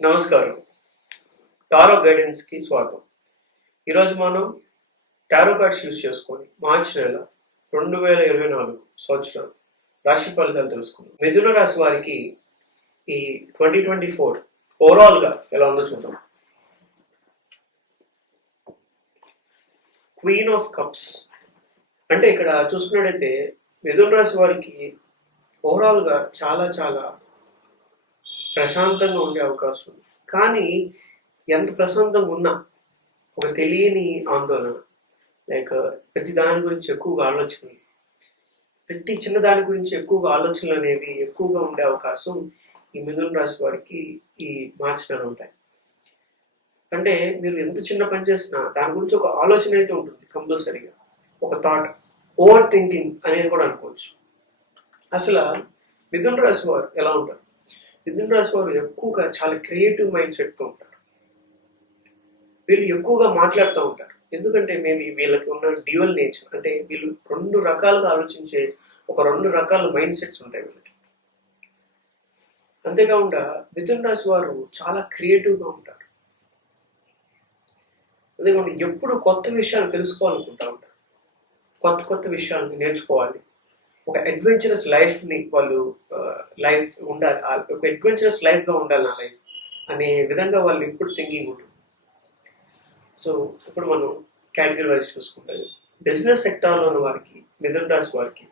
నమస్కారం. టారో గైడెన్స్కి స్వాగతం. ఈరోజు మనం టారో కార్డ్స్ యూస్ చేసుకొని మార్చి నెల రెండు వేల ఇరవై నాలుగు సంవత్సరం రాశి ఫలితాలు తెలుసుకుందాం. మిథున రాశి వారికి ఈ ట్వంటీ ట్వంటీ ఫోర్ ఓవరాల్గా ఎలా ఉందో చూద్దాం. క్వీన్ ఆఫ్ కప్స్ అంటే ఇక్కడ చూసుకున్నట్టయితే మిథున రాశి వారికి ఓవరాల్గా చాలా చాలా ప్రశాంతంగా ఉండే అవకాశం ఉంది. కానీ ఎంత ప్రశాంతంగా ఉన్నా ఒక తెలియని ఆందోళన. లైక్ ప్రతి దాని గురించి ఎక్కువగా ఆలోచనలు ప్రతి చిన్న దాని గురించి ఎక్కువగా ఆలోచనలు అనేవి ఎక్కువగా ఉండే అవకాశం ఈ మిథున రాశి వారికి ఈ మార్చిలో ఉంటాయి. అంటే మీరు ఎంత చిన్న పని చేసినా దాని గురించి ఒక ఆలోచన అయితే ఉంటుంది కంపల్సరీగా. ఒక థాట్ ఓవర్ థింకింగ్ అనేది కూడా అనుకోవచ్చు. అసలు మిథున రాశి వారు ఎలా ఉంటారు? మిథున రాశి వారు ఎక్కువగా చాలా క్రియేటివ్ మైండ్ సెట్తో ఉంటారు. వీళ్ళు ఎక్కువగా మాట్లాడుతూ ఉంటారు. ఎందుకంటే మేబీ వీళ్ళకి ఉన్న డ్యూయల్ నేచర్ అంటే వీళ్ళు రెండు రకాలుగా ఆలోచించే ఒక రెండు రకాల మైండ్ సెట్స్ ఉంటాయి వీళ్ళకి. అంతేకాకుండా మిథున రాశి వారు చాలా క్రియేటివ్గా ఉంటారు. అంతేకాకుండా ఎప్పుడు కొత్త విషయాలు తెలుసుకోవాలనుకుంటా ఉంటారు కొత్త కొత్త విషయాలను నేర్చుకోవాలి. ఒక అడ్వెంచరస్ లైఫ్ని వాళ్ళు లైఫ్ ఉండాలి ఒక అడ్వెంచరస్ లైఫ్గా ఉండాలి నా లైఫ్ అనే విధంగా వాళ్ళు ఇప్పుడు థింకింగ్ ఉంటుంది. సో ఇప్పుడు మనం కేటగిరీ వైజ్ చూసుకుంటే బిజినెస్ సెక్టార్లో ఉన్న వారికి మిథున రాశి వారికి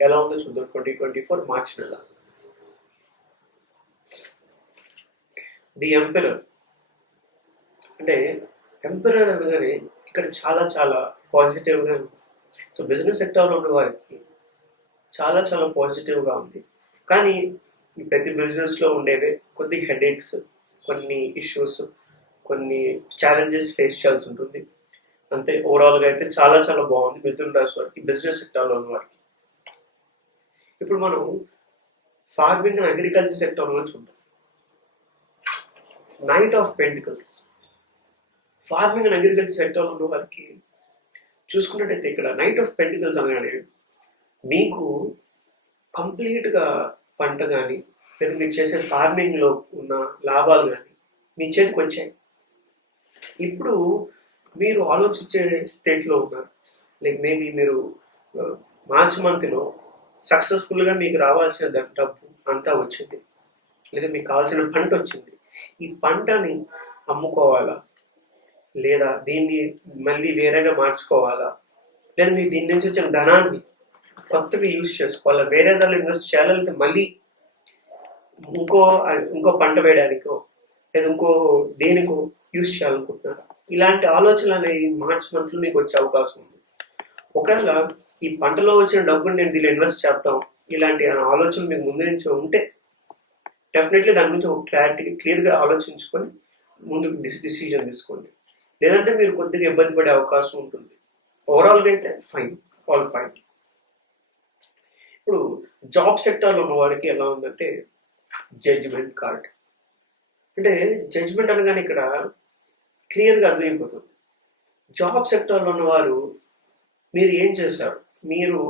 ఎలా ఉందో చూద్దాం. ట్వంటీ ట్వంటీ ఫోర్ మార్చ్ నెల. ది ఎంపెరర్ అంటే ఎంపెరర్ అనగానే ఇక్కడ చాలా చాలా పాజిటివ్గా సో బిజినెస్ సెక్టార్లో ఉన్న వారికి చాలా చాలా పాజిటివ్గా ఉంది. కానీ ప్రతి బిజినెస్లో ఉండేవే కొద్ది హెడేక్స్ కొన్ని ఇష్యూస్ కొన్ని ఛాలెంజెస్ ఫేస్ చేయాల్సి ఉంటుంది. అంతే ఓవరాల్గా అయితే చాలా చాలా బాగుంది మిథున్ రాశి వారికి బిజినెస్ సెక్టార్లో ఉన్న వారికి. ఇప్పుడు మనం ఫార్మింగ్ అండ్ అగ్రికల్చర్ సెక్టార్లో చూద్దాం. Knight of pentacles farming and agriculture సెక్టర్లో ఉన్న వారికి చూసుకున్నట్టయితే ఇక్కడ నైట్ ఆఫ్ పెంటికల్స్ అనగానే మీకు కంప్లీట్గా పంట కానీ లేదా మీరు చేసే ఫార్మింగ్లో ఉన్న లాభాలు కానీ మీ చేతికి వచ్చాయి. ఇప్పుడు మీరు ఆలోచించే స్టేట్లో ఉన్నారు లైక్ మేబీ మీరు మార్చ్ మంత్లో సక్సెస్ఫుల్గా మీకు రావాల్సిన డబ్బు అంతా వచ్చింది. లేదా మీకు కావాల్సిన పంట వచ్చింది. ఈ పంటని అమ్ముకోవాలా? లేదా దీన్ని మళ్ళీ వేరేగా మార్చుకోవాలా? లేదా మీరు దీని నుంచి వచ్చిన ధనాన్ని కొత్తగా యూజ్ చేసుకోవాలి? వేరే దాంట్లో ఇన్వెస్ట్ చేయాలంటే మళ్ళీ ఇంకో ఇంకో పంట వేయడానికో లేదా ఇంకో దేనికో యూజ్ చేయాలనుకుంటున్నారు? ఇలాంటి ఆలోచనలు అనేవి మార్చ్ మంత్లో మీకు వచ్చే అవకాశం ఉంది. ఒకవేళ ఈ పంటలో వచ్చిన డబ్బుని నేను దీనిలో ఇన్వెస్ట్ చేద్దాం ఇలాంటి ఆలోచన మీకు ముందు నుంచి ఉంటే డెఫినెట్లీ దాని గురించి ఒక క్లారిటీ క్లియర్గా ఆలోచించుకొని ముందుకు డిసిజన్ తీసుకోండి. లేదంటే మీరు కొద్దిగా ఇబ్బంది పడే అవకాశం ఉంటుంది. ఓవరాల్గా అయితే ఫైన్ ఆల్ ఫైన్ ఇప్పుడు జాబ్ సెక్టార్లో ఉన్నవారికి ఎలా ఉందంటే జడ్జిమెంట్ కార్డ్ అంటే జడ్జిమెంట్ అనగానే ఇక్కడ క్లియర్గా అర్థమైపోతుంది. జాబ్ సెక్టార్లో ఉన్నవారు మీరు ఏం చేశారు? మీరు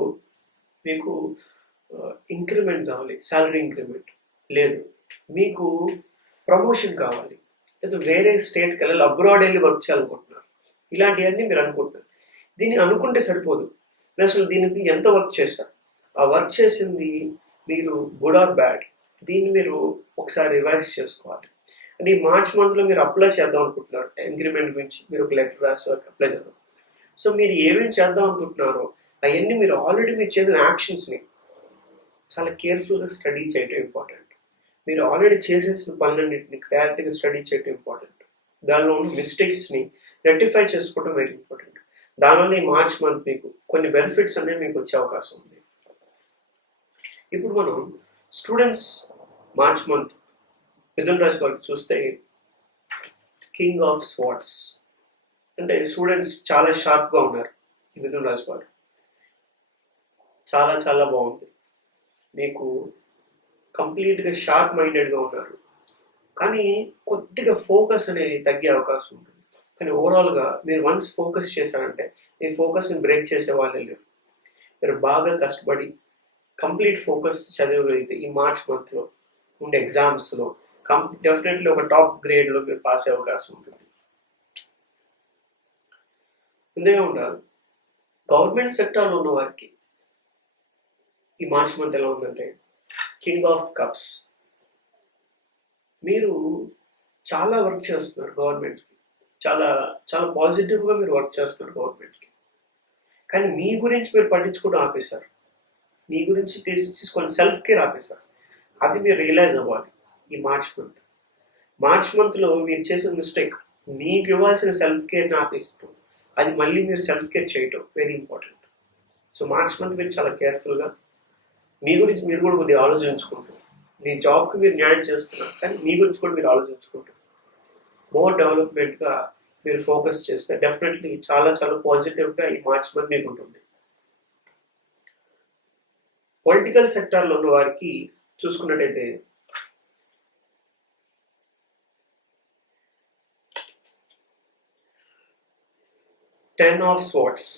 మీకు ఇంక్రిమెంట్ కావాలి శాలరీ ఇంక్రిమెంట్ లేదు. మీకు ప్రమోషన్ కావాలి. లేదా వేరే స్టేట్కి వెళ్ళాలి అబ్రాడ్ వెళ్ళి వర్క్ చేయాలనుకుంటున్నారు. ఇలాంటివన్నీ మీరు అనుకుంటున్నారు. దీన్ని అనుకుంటే సరిపోదు. అసలు దీనికి ఎంత వర్క్ చేశారు? ఆ వర్క్ చేసింది మీరు గుడ్ ఆర్ బ్యాడ్? దీన్ని మీరు ఒకసారి రివైజ్ చేసుకోవాలి. అంటే ఈ మార్చ్ మంత్లో మీరు అప్లై చేద్దాం అనుకుంటున్నారు ఇంక్రిమెంట్ గురించి మీరు ఒక లెటర్ రాసి అప్లై చేద్దాం సో మీరు ఏమేమి చేద్దాం అనుకుంటున్నారో అవన్నీ మీరు ఆల్రెడీ మీరు చేసిన యాక్షన్స్ని చాలా కేర్ఫుల్గా స్టడీ చేయటం ఇంపార్టెంట్ మీరు ఆల్రెడీ చేసేసిన పనులన్నింటిని క్లారిటీగా స్టడీ చేయటం ఇంపార్టెంట్ దానిలో ఉన్న మిస్టేక్స్ని రెక్టిఫై చేసుకోవడం వెరీ ఇంపార్టెంట్ దానివల్ల ఈ మార్చ్ మంత్ మీకు కొన్ని బెనిఫిట్స్ అనేవి మీకు వచ్చే అవకాశం ఉంది. ఇప్పుడు మనం స్టూడెంట్స్ మార్చ్ మంత్ మిథున్ రాశి వారికి చూస్తే కింగ్ ఆఫ్ స్వాట్స్ అంటే స్టూడెంట్స్ చాలా షార్ప్గా ఉన్నారు ఈ మిథున్ రాశి వారు. చాలా చాలా బాగుంది. మీకు కంప్లీట్గా షార్ప్ మైండెడ్గా ఉన్నారు. కానీ కొద్దిగా ఫోకస్ అనేది తగ్గే అవకాశం ఉంటుంది. కానీ ఓవరాల్గా మీరు వన్స్ ఫోకస్ చేశారంటే మీ ఫోకస్ని బ్రేక్ చేసే వాళ్ళే లేరు. మీరు బాగా కష్టపడి కంప్లీట్ ఫోకస్ చదవగలిగితే ఈ మార్చ్ మంత్లో ఉండే ఎగ్జామ్స్లో కం డెఫినెట్లీ ఒక టాప్ గ్రేడ్లో మీరు పాస్ అయ్యే అవకాశం ఉంటుంది. అంతేకాకుండా గవర్నమెంట్ సెక్టార్లో ఉన్న వారికి ఈ మార్చ్ మంత్ ఎలా ఉందంటే కింగ్ ఆఫ్ కప్స్. మీరు చాలా వర్క్ చేస్తున్నారు గవర్నమెంట్కి. చాలా చాలా పాజిటివ్గా మీరు వర్క్ చేస్తున్నారు గవర్నమెంట్కి. కానీ మీ గురించి మీరు పట్టించుకోవడం ఆపేశారు. మీ గురించి తీసి తీసుకొని సెల్ఫ్ కేర్ ఆఫీసర్. అది మీరు రియలైజ్ అవ్వాలి. ఈ మార్చ్ మంత్. మార్చ్ మంత్లో మీరు చేసిన మిస్టేక్ మీకు ఇవ్వాల్సిన సెల్ఫ్ కేర్ని ఆపేస్తాం అది మళ్ళీ మీరు సెల్ఫ్ కేర్ చేయటం very important. So March month మీరు చాలా కేర్ఫుల్గా మీ గురించి మీరు కూడా కొద్దిగా ఆలోచించుకుంటూ మీ జాబ్కి మీరు న్యాయం చేస్తున్నారు కానీ మీ గురించి కూడా మీరు ఆలోచించుకుంటూ మోర్ డెవలప్మెంట్గా మీరు ఫోకస్ చేస్తే డెఫినెట్లీ చాలా చాలా పాజిటివ్గా ఈ మార్చ్ మంత్ మీకు ఉంటుంది. పొలిటికల్ సెక్టార్లో ఉన్న వారికి చూసుకున్నట్టయితే టెన్ ఆఫ్ స్వాట్స్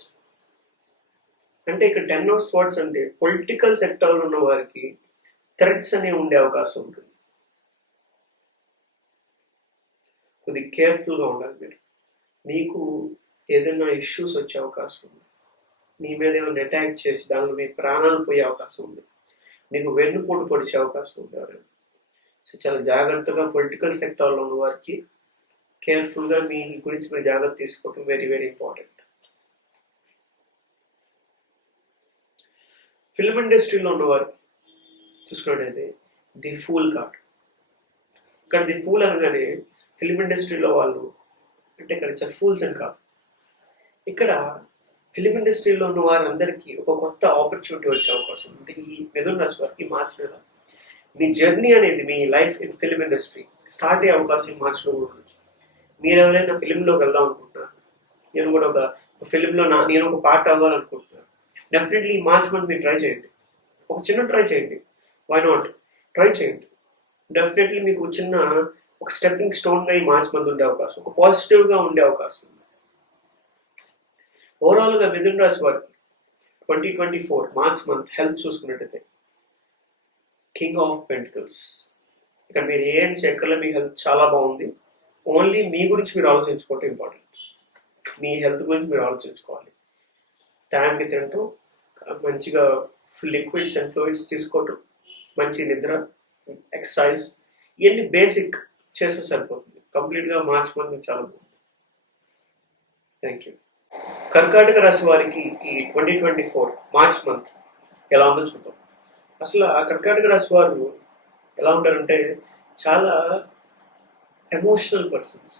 అంటే ఇక్కడ టెన్ ఆఫ్ స్వాట్స్ అంటే పొలిటికల్ సెక్టార్లో ఉన్న వారికి థ్రెడ్స్ అనేవి ఉండే అవకాశం ఉంటుంది. కొద్ది కేర్ఫుల్గా ఉండాలి మీరు. మీకు ఏదైనా ఇష్యూస్ వచ్చే అవకాశం ఉంది? మీ మీద ఏమైనా అటాక్ చేసి దానిలో మీ ప్రాణాలు పోయే అవకాశం ఉంది. మీకు వెన్నుపోటు పొడిచే అవకాశం ఉంది ఎవరైనా. సో చాలా జాగ్రత్తగా పొలిటికల్ సెక్టార్లో ఉన్న వారికి కేర్ఫుల్గా మీ గురించి మీరు జాగ్రత్త తీసుకోవటం వెరీ వెరీ ఇంపార్టెంట్ ఫిల్మ్ ఇండస్ట్రీలో ఉన్నవారు చూసుకున్నట్టయితే ది ఫూల్ కార్డ్ ఇక్కడ ది ఫూల్ అనగానే ఫిల్మ్ ఇండస్ట్రీలో వాళ్ళు అంటే ఇక్కడ ఫూల్స్ అని కాదు. ఇక్కడ ఫిలిం ఇండస్ట్రీలో ఉన్న వారందరికీ ఒక కొత్త ఆపర్చునిటీ వచ్చే అవకాశం. అంటే ఈ మిథున్ రాశి వారికి మార్చ్ మీద మీ జర్నీ అనేది మీ life in film industry start అయ్యే అవకాశం ఈ కూడా ఉండొచ్చు. మీరు ఎవరైనా ఫిలింలోకి వెళ్దాం అనుకుంటున్నారు? నేను కూడా ఒక ఫిలింలో నా నేను ఒక పార్ట్ అవ్వాలనుకుంటున్నాను. డెఫినెట్లీ ఈ మార్చ్ మంత్ మీరు ట్రై చేయండి. ఒక చిన్న ట్రై చేయండి. వై నాట్ ట్రై చేయండి. డెఫినెట్లీ మీకు చిన్న ఒక స్టెప్పింగ్ స్టోన్గా ఈ మార్చ్ మంత్ ఉండే అవకాశం. ఒక పాజిటివ్గా ఉండే అవకాశం. ఉంది ఓవరాల్గా మిథున్ రాశి వారికి twenty twenty four March month health చూసుకున్నట్టయితే కింగ్ ఆఫ్ పెంటికల్స్. ఇక్కడ మీరు ఏం చెక్కర్లో మీ హెల్త్ చాలా బాగుంది. ఓన్లీ మీ గురించి మీరు ఆలోచించుకోవటం ఇంపార్టెంట్. మీ హెల్త్ గురించి మీరు ఆలోచించుకోవాలి. టైంకి తింటూ మంచిగా లిక్విడ్స్ అండ్ ఫ్లూయిడ్స్ తీసుకోవటం మంచి నిద్ర ఎక్సర్సైజ్ ఇవన్నీ బేసిక్ చేస్తే సరిపోతుంది. కంప్లీట్గా మార్చ్ మంత్ చాలా బాగుంది. Thank you. కర్కాటక రాశి వారికి ఈ twenty twenty four March month ఎలా ఉందో చూద్దాం. అసలు ఆ కర్కాటక రాశి వారు ఎలా ఉంటారంటే చాలా ఎమోషనల్ పర్సన్స్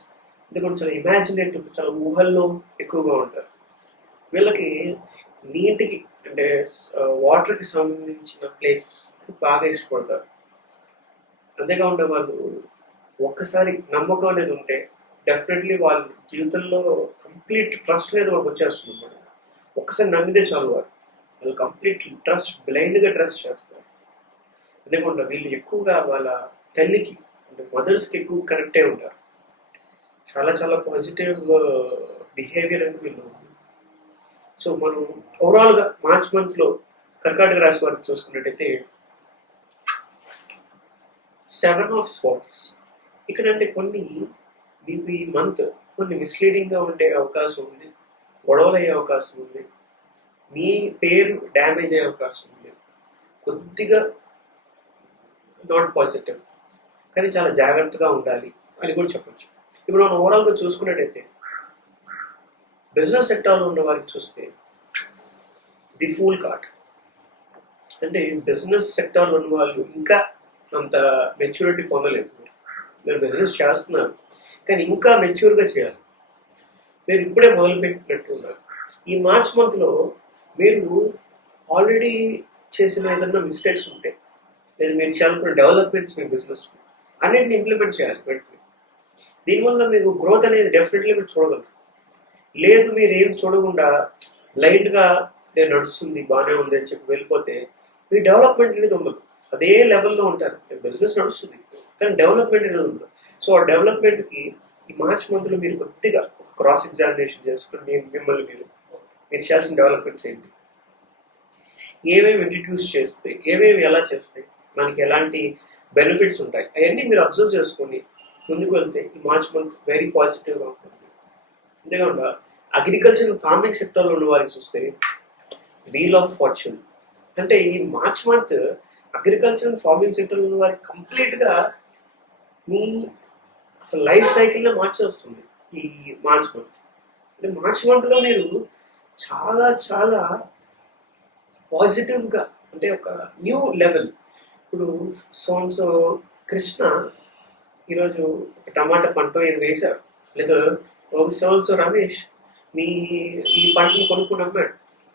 ఎందుకంటే చాలా ఇమాజినేటివ్ చాలా ఊహల్లో ఎక్కువగా ఉంటారు. వీళ్ళకి నీటికి అంటే వాటర్కి సంబంధించిన ప్లేసెస్ బాగా ఇష్టపడతారు. అంతేకాకుండా వాళ్ళు ఒక్కసారి నమ్మకం అనేది ఉంటే డెఫినెట్లీ వాళ్ళ జీవితంలో కంప్లీట్ ట్రస్ట్ అనేది వాళ్ళకి వచ్చేస్తుంది అనమాట ఒక్కసారి నమ్మితే చాలు వారు వాళ్ళు కంప్లీట్ ట్రస్ట్ బ్లైండ్గా ట్రస్ట్ చేస్తారు. అదేకుండా వీళ్ళు ఎక్కువగా వాళ్ళ తల్లికి అంటే మదర్స్కి ఎక్కువ కనెక్ట్ అయి ఉంటారు. చాలా చాలా పాజిటివ్ బిహేవియర్ uh, అనేది వీళ్ళు సో మనం ఓవరాల్గా మార్చ్ మంత్లో కర్కాటక రాశి వారికి చూసుకున్నట్టయితే సెవెన్ ఆఫ్ స్పాట్స్ ఇక్కడ అంటే కొన్ని మీకు ఈ మంత్ కొన్ని మిస్లీడింగ్గా ఉండే అవకాశం ఉంది గొడవలు అయ్యే అవకాశం ఉంది మీ పేరు డ్యామేజ్ అయ్యే అవకాశం ఉంది. కొద్దిగా నాట్ పాజిటివ్ కానీ చాలా జాగ్రత్తగా ఉండాలి అని కూడా చెప్పొచ్చు. ఇప్పుడు మనం ఓవరాల్గా చూసుకున్నట్టయితే బిజినెస్ సెక్టార్లో ఉన్న వారికి చూస్తే ది ఫూల్ కార్డ్ అంటే బిజినెస్ సెక్టార్లో ఉన్న వాళ్ళు ఇంకా అంత మెచ్యూరిటీ పొందలేదు. మీరు బిజినెస్ చేస్తున్నారు. కానీ ఇంకా మెచ్యూర్గా చేయాలి. మీరు ఇప్పుడే మొదలుపెట్టినట్టు ఉన్నారు ఈ మార్చ్ మంత్లో మీరు ఆల్రెడీ చేసిన ఏదైనా మిస్టేక్స్ ఉంటాయి లేదా మీరు చేయాలనుకున్న డెవలప్మెంట్స్ మీ బిజినెస్ అన్నింటిని ఇంప్లిమెంట్ చేయాలి వెంటనే. దీనివల్ల మీకు గ్రోత్ అనేది డెఫినెట్లీ మీరు చూడగలరు. లేదు మీరు ఏం చూడకుండా బ్లైండ్గా నేను నడుస్తుంది బాగానే ఉంది అని చెప్పి వెళ్ళిపోతే మీ డెవలప్మెంట్ అనేది ఉండదు. అదే లెవెల్లో ఉంటారు. బిజినెస్ నడుస్తుంది. కానీ డెవలప్మెంట్ అనేది ఉండదు. సో ఆ డెవలప్మెంట్కి ఈ మార్చ్ మంత్లో మీరు కొద్దిగా క్రాస్ ఎగ్జామినేషన్ చేసుకుని మీ- మిమ్మల్ని మీరు మీరు చేయాల్సిన డెవలప్మెంట్స్ ఏంటి? ఏవేవి ఇంట్రడ్యూస్ చేస్తే ఏవేవి ఎలా చేస్తే మనకి ఎలాంటి బెనిఫిట్స్ ఉంటాయి? అవన్నీ మీరు అబ్జర్వ్ చేసుకొని ముందుకు వెళ్తే ఈ మార్చ్ మంత్ వెరీ పాజిటివ్గా ఉంటుంది. అంతేకాకుండా అగ్రికల్చర్ ఫార్మింగ్ సెక్టర్లో ఉన్న వారికి చూస్తే వీల్ ఆఫ్ ఫార్చ్యూన్ అంటే ఈ మార్చ్ మంత్ అగ్రికల్చర్ ఫార్మింగ్ సెక్టర్లో ఉన్న వారికి కంప్లీట్గా మీ అసలు లైఫ్ సైకిల్నే మార్చేస్తుంది ఈ మార్చ్ మంత్. అంటే మార్చ్ మంత్లో మీరు చాలా చాలా పాజిటివ్గా అంటే ఒక న్యూ లెవెల్ ఇప్పుడు సోన్సో కృష్ణ ఈరోజు ఒక టమాటా పంట ఇది వేశారు. లేదా ఒక సోన్సో రమేష్ మీ ఈ పంటను కొనుక్కుని అమ్మాడు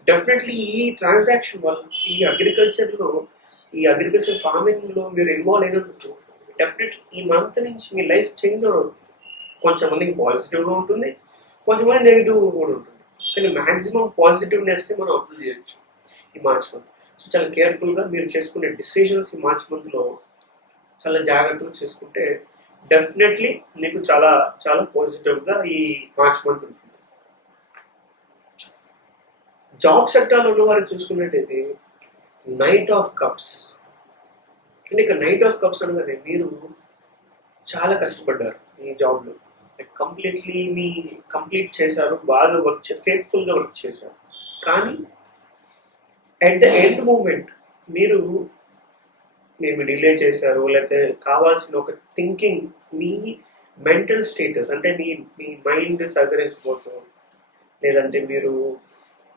డెఫినెట్లీ ఈ ట్రాన్సాక్షన్ వల్ల ఈ అగ్రికల్చర్లో ఈ అగ్రికల్చర్ ఫార్మింగ్లో మీరు ఇన్వాల్వ్ అయినందుకు డెఫినెట్లీ ఈ మంత్ నుంచి మీ లైఫ్ చేంజ్ కొంచెం మందికి పాజిటివ్గా ఉంటుంది కొంతమంది నెగిటివ్గా కూడా ఉంటుంది. కానీ మ్యాక్సిమం పాజిటివ్నెస్ మనం అబ్జర్వ్ చేయొచ్చు ఈ మార్చ్ మంత్ సో చాలా కేర్ఫుల్గా మీరు చేసుకునే డిసిషన్స్ ఈ మార్చ్ మంత్లో చాలా జాగ్రత్తగా చేసుకుంటే డెఫినెట్లీ మీకు చాలా చాలా పాజిటివ్గా ఈ మార్చ్ మంత్ ఉంటుంది. జాబ్ సెక్టార్లో ఉన్న వారిని చూసుకున్నట్టయితే నైట్ ఆఫ్ కప్స్ అండ్ ఇక్కడ నైట్ ఆఫ్ కప్స్ అనగానే మీరు చాలా కష్టపడ్డారు మీ జాబ్లో. కంప్లీట్లీ మీ కంప్లీట్ చేశారు బాగా వర్క్ చే ఫేత్ఫుల్గా వర్క్ చేశారు. కానీ అట్ ద ఎండ్ మూమెంట్ మీరు మేము డిలే చేశారు లేకపోతే కావాల్సిన ఒక థింకింగ్ మీ మెంటల్ స్టేటస్ అంటే మీ మీ మైండ్ సహకరించిపోతూ లేదంటే మీరు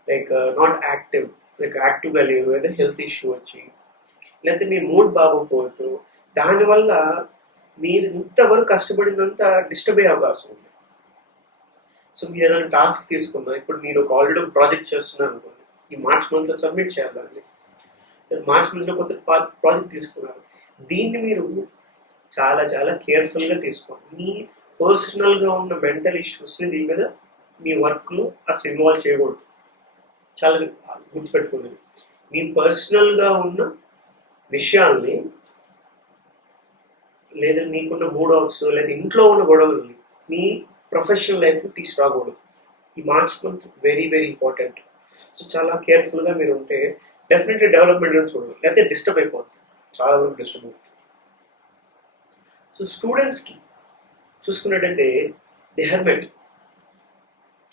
లైక్ నాట్ యాక్టివ్ లైక్ యాక్టివ్గా లేవు లేదా హెల్త్ ఇష్యూ వచ్చి లేకపోతే మీ మూడ్ బాగోపోతూ దానివల్ల మీరు ఇంతవరకు కష్టపడినంత డిస్టర్బ్ అయ్యే అవకాశం ఉంది. సో మీరు ఏదైనా టాస్క్ తీసుకున్నా ఇప్పుడు మీరు ఒక ఆల్రెడీ ఒక ప్రాజెక్ట్ చేస్తున్నారు అనుకోండి ఈ మార్చ్ మంత్లో సబ్మిట్ చేయాలండి. మార్చ్ మంత్లో కొత్త ప్రాజెక్ట్ తీసుకున్నారు. దీన్ని మీరు చాలా చాలా కేర్ఫుల్గా తీసుకోండి. మీ పర్సనల్గా ఉన్న మెంటల్ ఇష్యూస్ని దీని మీద మీ వర్క్లో అసలు ఇన్వాల్వ్ చేయకూడదు. చాలా గుర్తుపెట్టుకున్నది మీ పర్సనల్గా ఉన్న విషయాల్ని లేదా నీకున్న మూడ్ ఆఫ్స్ లేదా ఇంట్లో ఉన్న గొడవల్ని మీ ప్రొఫెషనల్ లైఫ్ తీసుకురాకూడదు. ఈ March month very very important so చాలా కేర్ఫుల్గా మీరు ఉంటే డెఫినెట్లీ డెవలప్మెంట్ చూడండి లేకపోతే డిస్టర్బ్ అయిపోతుంది చాలా వరకు డిస్టర్బ్ అవుతుంది సో స్టూడెంట్స్కి చూసుకున్నట్టయితే ది హెల్మెట్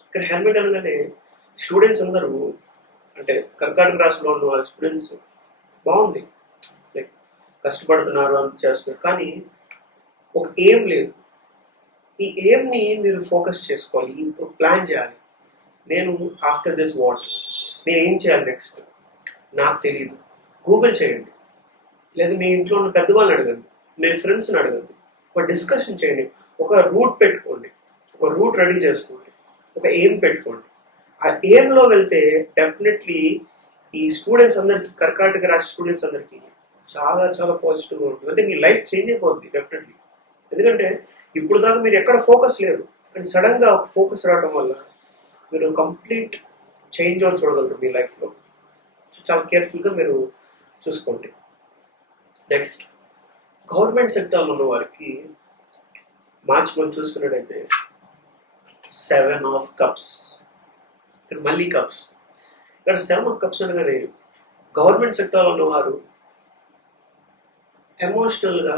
ఇక్కడ హెల్మెట్ అనగానే స్టూడెంట్స్ అందరూ అంటే కర్కాటక రాష్ట్రంలో ఉన్న స్టూడెంట్స్ బాగుంది. కష్టపడుతున్నారు అంత చేస్తున్నారు. కానీ ఒక ఏం లేదు. ఈ ఎయిమ్ని మీరు ఫోకస్ చేసుకోవాలి. ప్లాన్ చేయాలి. నేను ఆఫ్టర్ దిస్ వాట్ నేను ఏం చేయాలి నెక్స్ట్ నాకు తెలియదు గూగుల్ చేయండి. లేదా మీ ఇంట్లో ఉన్న పెద్దవాళ్ళని అడగండి. మీ ఫ్రెండ్స్ని అడగండి. ఒక డిస్కషన్ చేయండి. ఒక రూట్ పెట్టుకోండి. ఒక రూట్ రెడీ చేసుకోండి. ఒక ఎయిమ్ పెట్టుకోండి. ఆ ఎయిమ్లో వెళ్తే డెఫినెట్లీ ఈ స్టూడెంట్స్ అందరికీ కర్కాటక రాష్ట్ర స్టూడెంట్స్ అందరికీ చాలా చాలా పాజిటివ్గా ఉంటుంది. అంటే మీ లైఫ్ చేంజ్ అయిపోద్ది డెఫినెట్లీ ఎందుకంటే ఇప్పుడు దాకా మీరు ఎక్కడ ఫోకస్ లేరు కానీ సడన్గా ఒక ఫోకస్ రావడం వల్ల మీరు కంప్లీట్ చేంజ్ అవుట్ చూడగలరు మీ లైఫ్లో చాలా కేర్ఫుల్గా మీరు చూసుకోండి. నెక్స్ట్ గవర్నమెంట్ సెక్టార్లో ఉన్న వారికి మార్చ్ మనం చూసుకున్నట్టయితే సెవెన్ ఆఫ్ కప్స్ ఇక్కడ మళ్ళీ కప్స్ ఇక్కడ సెవెన్ ఆఫ్ కప్స్ అనగానే గవర్నమెంట్ సెక్టార్లో ఉన్నవారు ఎమోషనల్గా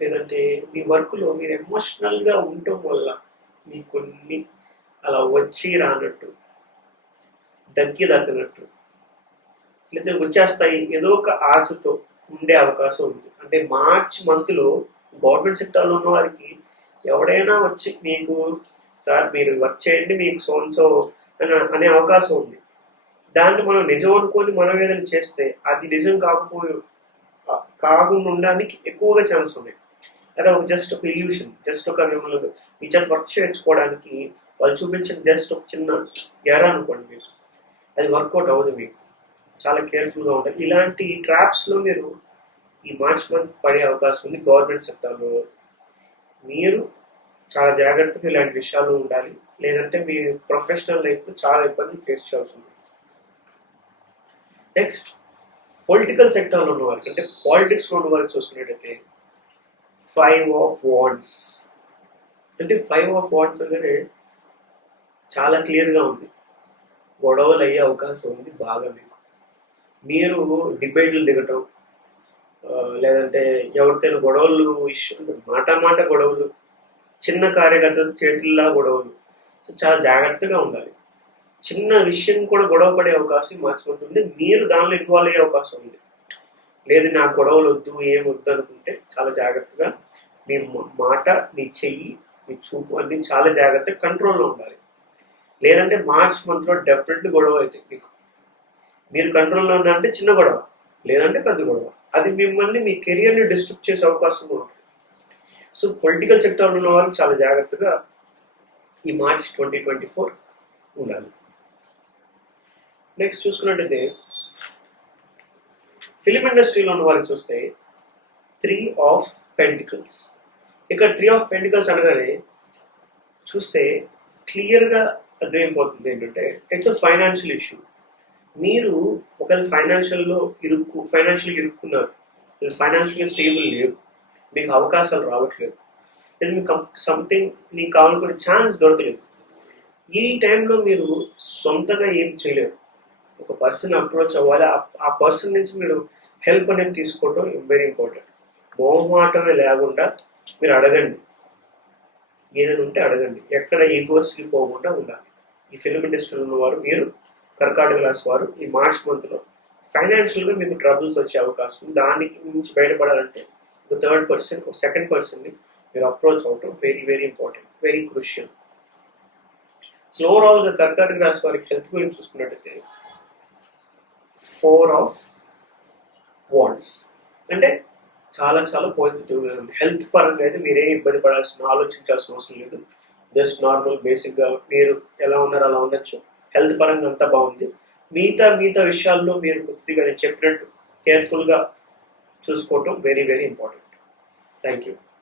లేదంటే మీ వర్క్లో మీరు ఎమోషనల్గా ఉండటం వల్ల మీ కొన్ని అలా వచ్చి రానట్టు దగ్గి దక్కనట్టు లేదా వచ్చేస్తాయి ఏదో ఒక ఆశతో ఉండే అవకాశం ఉంది. అంటే మార్చ్ మంత్లో గవర్నమెంట్ సెక్టార్లో ఉన్న వారికి ఎవడైనా వచ్చి మీకు సార్ మీరు వర్క్ చేయండి మీకు సోన్సో అని అనే అవకాశం ఉంది. దాన్ని మనం నిజం అనుకొని మనం ఏదైనా చేస్తే అది నిజం కాకపోయి కాకుండా ఉండడానికి ఎక్కువగా ఛాన్స్ ఉన్నాయి. అదే ఒక జస్ట్ ఒక ఇల్యూషన్ జస్ట్ ఒక మిమ్మల్ని మీ చేత వర్క్ చేయించుకోవడానికి వాళ్ళు చూపించిన జస్ట్ ఒక చిన్న ఎర అనుకోండి మీరు. అది వర్కౌట్ అవ్వదు మీకు. చాలా కేర్ఫుల్గా ఉండాలి. ఇలాంటి ట్రాప్స్లో మీరు ఈ మార్చ్ మంత్ పడే అవకాశం ఉంది గవర్నమెంట్ సెక్టర్లో మీరు చాలా జాగ్రత్తగా ఇలాంటి విషయాలు ఉండాలి. లేదంటే మీ ప్రొఫెషనల్ లైఫ్లో చాలా ఇబ్బంది ఫేస్ చేయాల్సి ఉంది నెక్స్ట్ పొలిటికల్ సెక్టర్లో ఉన్న వారికి అంటే పాలిటిక్స్లో ఉన్న వారికి చూసుకున్నట్టయితే ఫైవ్ ఆఫ్ వార్డ్స్ అంటే ఫైవ్ ఆఫ్ వార్డ్స్ అనేది చాలా క్లియర్గా ఉంది. గొడవలు అయ్యే అవకాశం ఉంది బాగా మీకు. మీరు డిబేట్లు దిగటం లేదంటే ఎవరితోనూ గొడవలు ఇష్యూ మాట మాట గొడవలు చిన్న కార్యకర్తలు చేతుల్లా గొడవలు. సో చాలా జాగ్రత్తగా ఉండాలి. చిన్న విషయం కూడా గొడవ పడే అవకాశం మార్చి ఉంటుంది మీరు దానిలో ఇన్వాల్వ్ అయ్యే అవకాశం ఉంది. లేదు నాకు గొడవలు వద్దు ఏం వద్దు అనుకుంటే చాలా జాగ్రత్తగా మీ మాట మీ చెయ్యి మీ చూపు అన్ని చాలా జాగ్రత్తగా కంట్రోల్లో ఉండాలి. లేదంటే మార్చ్ మంత్లో డెఫినెట్లీ గొడవ అవుతుంది మీకు. మీరు కంట్రోల్లో ఉన్నారంటే చిన్న గొడవ. లేదంటే పెద్ద గొడవ. అది మిమ్మల్ని మీ కెరియర్ని డిస్టర్బ్ చేసే అవకాశం ఉంటుంది. సో పొలిటికల్ సెక్టర్లో ఉన్న వాళ్ళు చాలా జాగ్రత్తగా ఈ మార్చ్ ట్వంటీ ట్వంటీ ఫోర్ ఉండాలి. నెక్స్ట్ చూసుకున్నట్టయితే ఫిలిం ఇండస్ట్రీలో ఉన్న వారికి చూస్తే త్రీ ఆఫ్ పెంటికల్స్. ఇక్కడ త్రీ ఆఫ్ పెంటికల్స్ అనగానే చూస్తే క్లియర్గా అర్థమైపోతుంది ఏంటంటే ఇట్స్ అ ఫైనాన్షియల్ ఇష్యూ మీరు ఒకవేళ ఫైనాన్షియల్లో ఇరుక్కు ఫైనాన్షియల్ ఇరుక్కున్నారు. ఫైనాన్షియల్ స్టేబుల్ లేవు మీకు అవకాశాలు రావట్లేదు. లేదా మీకు సంథింగ్ మీకు కావాలనుకునే ఛాన్స్ దొరకలేదు. ఈ టైంలో మీరు సొంతగా ఏం చేయలేరు. ఒక పర్సన్ అప్రోచ్ అవ్వాలి. ఆ- పర్సన్ నుంచి మీరు హెల్ప్ అనేది తీసుకోవటం వెరీ ఇంపార్టెంట్ మొహమాటమే లేకుండా మీరు అడగండి. ఏదైనా ఉంటే అడగండి. ఎక్కడ ఈగోస్కి పోకుండా ఉండాలి. ఈ ఫిల్మ్ ఇండస్ట్రీలో ఉన్న వారు మీరు కర్కాటక క్లాస్ వారు ఈ మార్చ్ మంత్లో ఫైనాన్షియల్గా మీకు ట్రబుల్స్ వచ్చే అవకాశం ఉంది. దానికి నుంచి బయటపడాలంటే ఒక థర్డ్ పర్సన్ ఒక సెకండ్ పర్సన్ని మీరు అప్రోచ్ అవటం very very important very crucial so ఓవరాల్గా కర్కాటక రాశి వారికి హెల్త్ గురించి చూసుకున్నట్టయితే ఫోర్ ఆఫ్ వాండ్స్ అంటే చాలా చాలా పాజిటివ్గా ఉంది. హెల్త్ పరంగా అయితే మీరేం ఇబ్బంది పడాల్సిన ఆలోచించాల్సిన అవసరం లేదు. జస్ట్ నార్మల్ బేసిక్గా మీరు ఎలా ఉన్నారో అలా ఉండొచ్చు. హెల్త్ పరంగా అంతా బాగుంది. మిగతా మిగతా విషయాల్లో మీరు కొద్దిగా నేను చెప్పినట్టు కేర్ఫుల్గా చూసుకోవటం very very important. Thank you